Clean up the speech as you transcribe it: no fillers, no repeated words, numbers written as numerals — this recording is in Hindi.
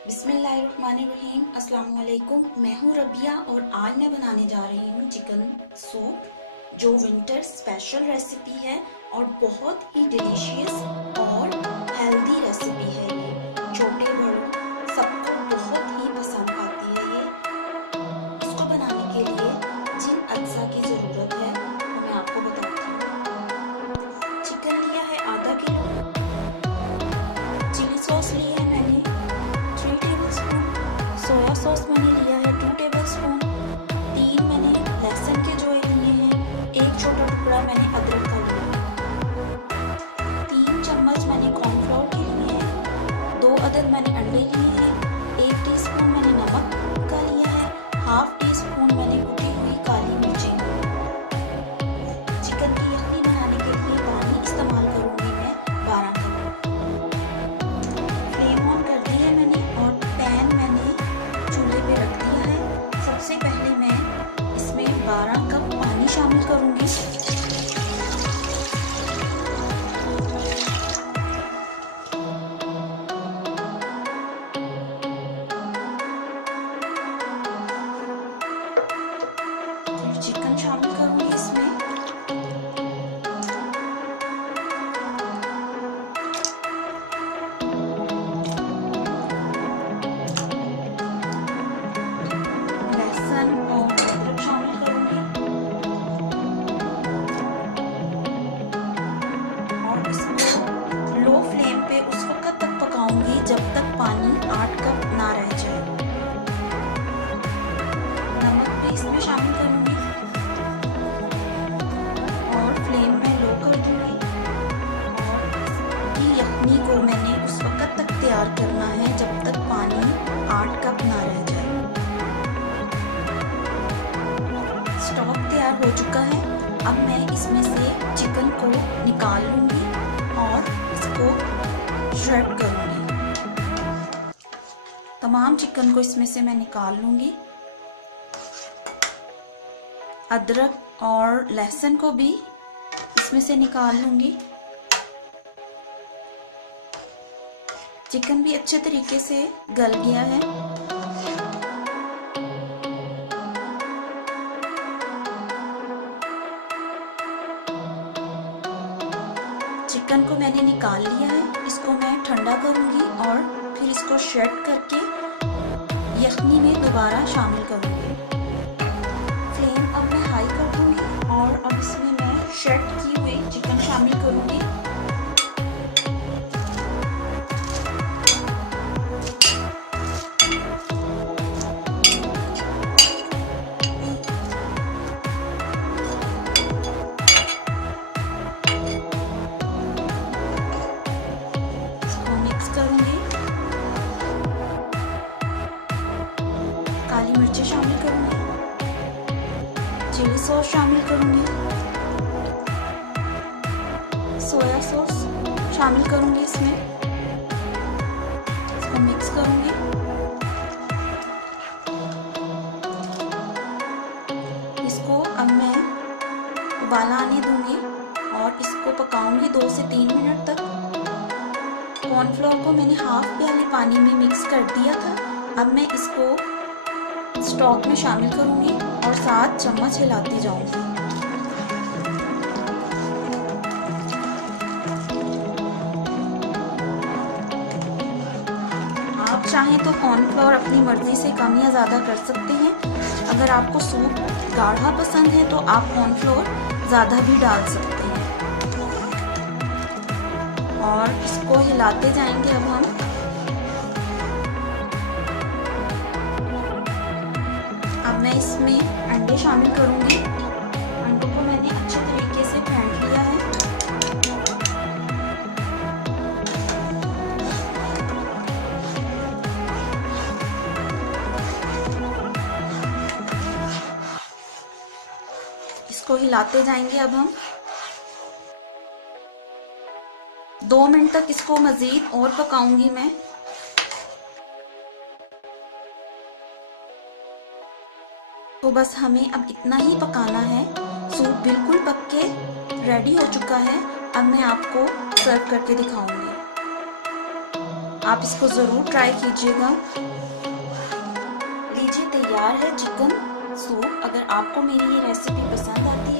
बिस्मिल्लाहिर्रहमानिर्रहीम। अस्सलाम वालेकुम। मैं हूँ रबिया और आज मैं बनाने जा रही हूँ चिकन सूप, जो विंटर स्पेशल रेसिपी है और बहुत ही डिलीशियस और हेल्दी रेसिपी है। ये छोटे बड़ों सबको बहुत ही पसंद आती है। ये इसको बनाने के लिए जिन अज्जा की ज़रूरत है वो मैं आपको बताती हूँ। चिकन लिया है आधा किलो, चिली सॉस ली है मैंने 3 टेबलस्पून, सोया सॉस मैंने लिया है 2 टेबलस्पून, 3 मैंने लहसुन के जोए लिए हैं, 1 छोटा टुकड़ा मैंने अदरक का लिया है, 3 चम्मच मैंने कॉर्नफ्लोर के लिए हैं, 2 अदद मैंने अंडे लिए हैं, 1 टीस्पून मैंने नमक का लिया है, हाफ टी स्पून मैंने कुटी हुई काली मिर्ची। चिकन की यखनी बनाने के लिए पानी इस्तेमाल करूंगी मैं 12 कप। फ्लेम ऑन कर दी है मैंने और पैन मैंने चूल्हे पे रख दिया है। सबसे पहले मैं इसमें 12 कप पानी शामिल करूंगी। फिर चिकन शामिल करूंगी इसमें। लहसुन और अदरक शामिल करूंगी और इसको लो फ्लेम पे उस वक्त तक पकाऊंगी जब तक पानी 8 कप ना रह जाए। नमक भी इसमें शामिल करूंगी और फ्लेम में लो कर दूंगी। और इसकी यखनी को मैंने उस वक्त तक तैयार करना है जब तक पानी 8 कप ना रह जाए। स्टॉक तैयार हो चुका है। अब मैं इसमें से चिकन को निकाल लूंगी और इसको श्रेड करूंगी। तमाम चिकन को इसमें से मैं निकाल लूंगी। अदरक और लहसुन को भी इसमें से निकाल लूंगी। चिकन भी अच्छे तरीके से गल गया है। चिकन को मैंने निकाल लिया है। इसको मैं ठंडा करूंगी और फिर इसको श्रेड करके यखनी में दोबारा शामिल करूंगी। फ्लेम अब मैं हाई कर दूंगी और अब इसमें मैं श्रेड की हुई चिकन शामिल करूंगी। करूंगी, काली मिर्ची शामिल करूंगी, चिली सॉस शामिल करूंगी, सोया सॉस शामिल करूंगी इसमें। इसको मिक्स करूंगी। इसको अब मैं उबाला आने दूंगी और इसको पकाऊंगी 2 से 3 मिनट तक। कॉर्नफ्लोर को मैंने हाफ प्याले पानी में मिक्स कर दिया था। अब मैं इसको स्टॉक में शामिल करूंगी और 7 चम्मच हिलाती जाऊंगी। आप चाहें तो कॉर्नफ्लोर अपनी मर्जी से कम या ज़्यादा कर सकते हैं। अगर आपको सूप गाढ़ा पसंद है तो आप कॉर्नफ्लोर ज़्यादा भी डाल सकते हैं। और इसको हिलाते जाएंगे। अब हम मैं इसमें अंडे शामिल करूंगी। अंडों को मैंने अच्छे तरीके से फेंट लिया है। इसको हिलाते जाएंगे। अब हम 2 मिनट तक इसको मजीद और पकाऊंगी मैं। तो बस हमें अब इतना ही पकाना है। सूप बिल्कुल पक के रेडी हो चुका है। अब मैं आपको सर्व करके दिखाऊंगी। आप इसको ज़रूर ट्राई कीजिएगा। लीजिए तैयार है चिकन सूप। अगर आपको मेरी ये रेसिपी पसंद आती है